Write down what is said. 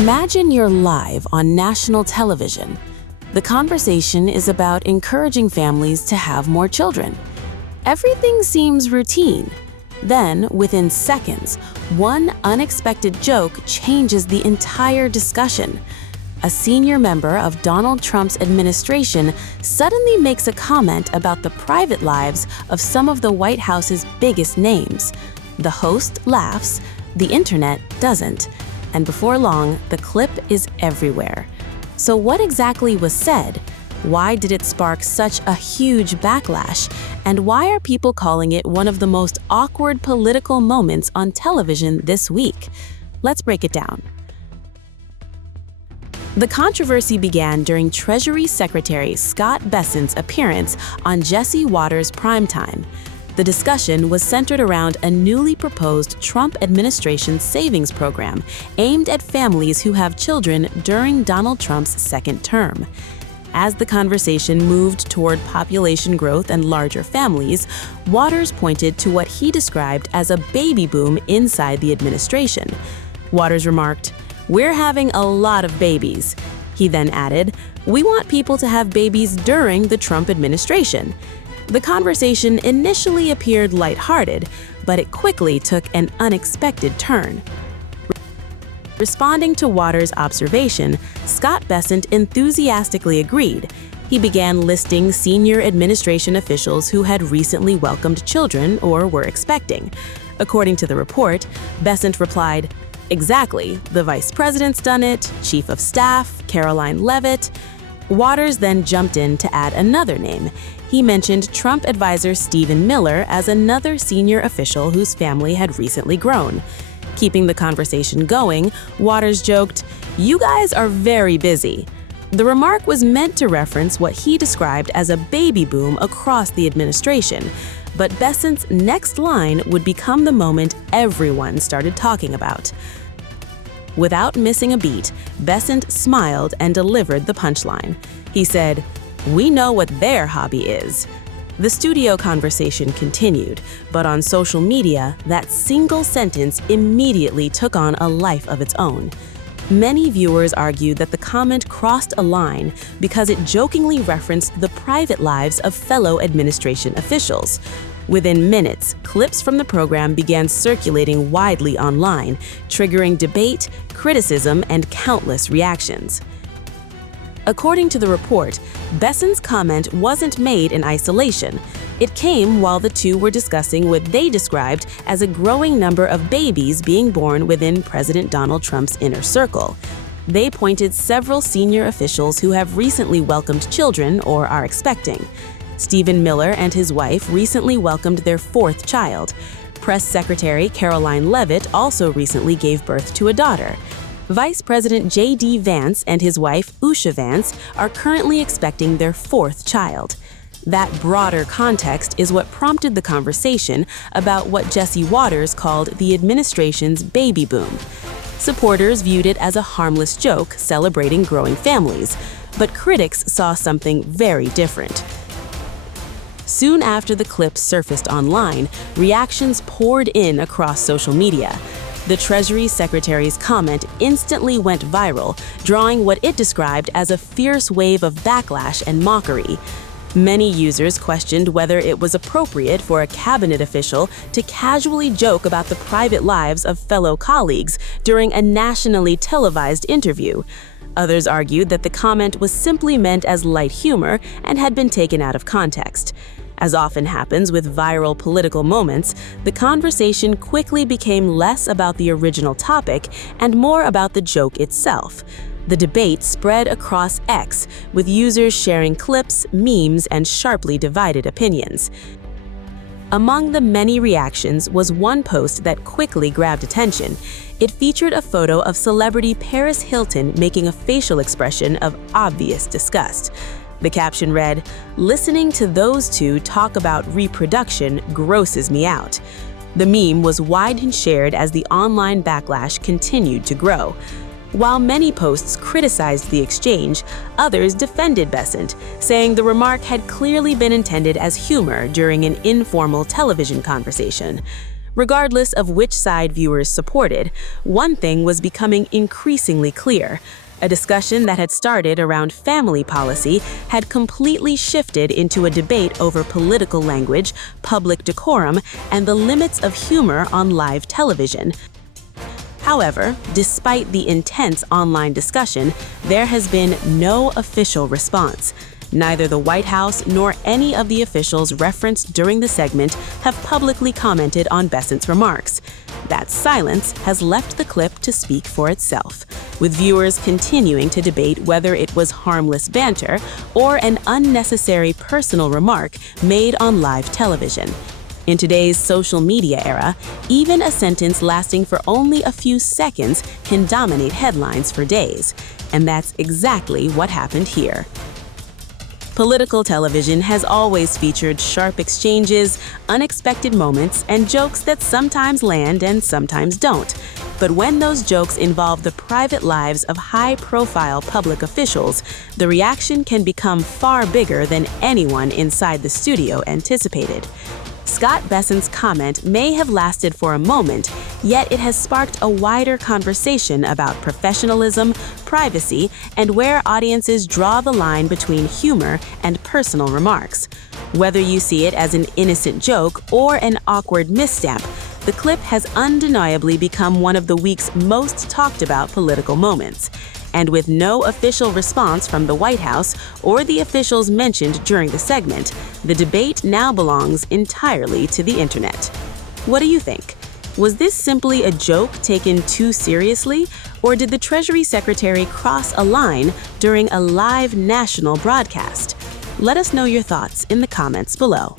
Imagine you're live on national television. The conversation is about encouraging families to have more children. Everything seems routine. Then, within seconds, one unexpected joke changes the entire discussion. A senior member of Donald Trump's administration suddenly makes a comment about the private lives of some of the White House's biggest names. The host laughs, the internet doesn't, and before long, the clip is everywhere. So what exactly was said? Why did it spark such a huge backlash? And why are people calling it one of the most awkward political moments on television this week? Let's break it down. The controversy began during Treasury Secretary Scott Bessent's appearance on Jesse Watters' Primetime. The discussion was centered around a newly proposed Trump administration savings program aimed at families who have children during Donald Trump's second term. As the conversation moved toward population growth and larger families, Watters pointed to what he described as a baby boom inside the administration. Watters remarked, "We're having a lot of babies." He then added, "We want people to have babies during the Trump administration." The conversation initially appeared lighthearted, but it quickly took an unexpected turn. Responding to Watters' observation, Scott Bessent enthusiastically agreed. He began listing senior administration officials who had recently welcomed children or were expecting. According to the report, Bessent replied, "Exactly, the vice president's done it, chief of staff, Caroline Leavitt." Watters then jumped in to add another name. He mentioned Trump advisor Stephen Miller as another senior official whose family had recently grown. Keeping the conversation going, Watters joked, "You guys are very busy." The remark was meant to reference what he described as a baby boom across the administration, but Bessent's next line would become the moment everyone started talking about. Without missing a beat, Bessent smiled and delivered the punchline. He said, "We know what their hobby is." The studio conversation continued, but on social media, that single sentence immediately took on a life of its own. Many viewers argued that the comment crossed a line because it jokingly referenced the private lives of fellow administration officials. Within minutes, clips from the program began circulating widely online, triggering debate, criticism, and countless reactions. According to the report, Bessent's comment wasn't made in isolation. It came while the two were discussing what they described as a growing number of babies being born within President Donald Trump's inner circle. They pointed several senior officials who have recently welcomed children or are expecting. Stephen Miller and his wife recently welcomed their fourth child. Press Secretary Caroline Leavitt also recently gave birth to a daughter. Vice President J.D. Vance and his wife Usha Vance are currently expecting their fourth child. That broader context is what prompted the conversation about what Jesse Watters called the administration's baby boom. Supporters viewed it as a harmless joke celebrating growing families, but critics saw something very different. Soon after the clip surfaced online, reactions poured in across social media. The Treasury Secretary's comment instantly went viral, drawing what it described as a fierce wave of backlash and mockery. Many users questioned whether it was appropriate for a cabinet official to casually joke about the private lives of fellow colleagues during a nationally televised interview. Others argued that the comment was simply meant as light humor and had been taken out of context. As often happens with viral political moments, the conversation quickly became less about the original topic and more about the joke itself. The debate spread across X, with users sharing clips, memes, and sharply divided opinions. Among the many reactions was one post that quickly grabbed attention. It featured a photo of celebrity Paris Hilton making a facial expression of obvious disgust. The caption read, "Listening to those two talk about reproduction grosses me out." The meme was widely shared as the online backlash continued to grow. While many posts criticized the exchange, others defended Bessent, saying the remark had clearly been intended as humor during an informal television conversation. Regardless of which side viewers supported, one thing was becoming increasingly clear. A discussion that had started around family policy had completely shifted into a debate over political language, public decorum, and the limits of humor on live television. However, despite the intense online discussion, there has been no official response. Neither the White House nor any of the officials referenced during the segment have publicly commented on Bessent's remarks. That silence has left the clip to speak for itself, with viewers continuing to debate whether it was harmless banter or an unnecessary personal remark made on live television. In today's social media era, even a sentence lasting for only a few seconds can dominate headlines for days, and that's exactly what happened here. Political television has always featured sharp exchanges, unexpected moments, and jokes that sometimes land and sometimes don't. But when those jokes involve the private lives of high-profile public officials, the reaction can become far bigger than anyone inside the studio anticipated. Scott Bessent's comment may have lasted for a moment, yet it has sparked a wider conversation about professionalism, privacy, and where audiences draw the line between humor and personal remarks. Whether you see it as an innocent joke or an awkward misstep, the clip has undeniably become one of the week's most talked about political moments. And with no official response from the White House or the officials mentioned during the segment, the debate now belongs entirely to the internet. What do you think? Was this simply a joke taken too seriously, or did the Treasury Secretary cross a line during a live national broadcast? Let us know your thoughts in the comments below.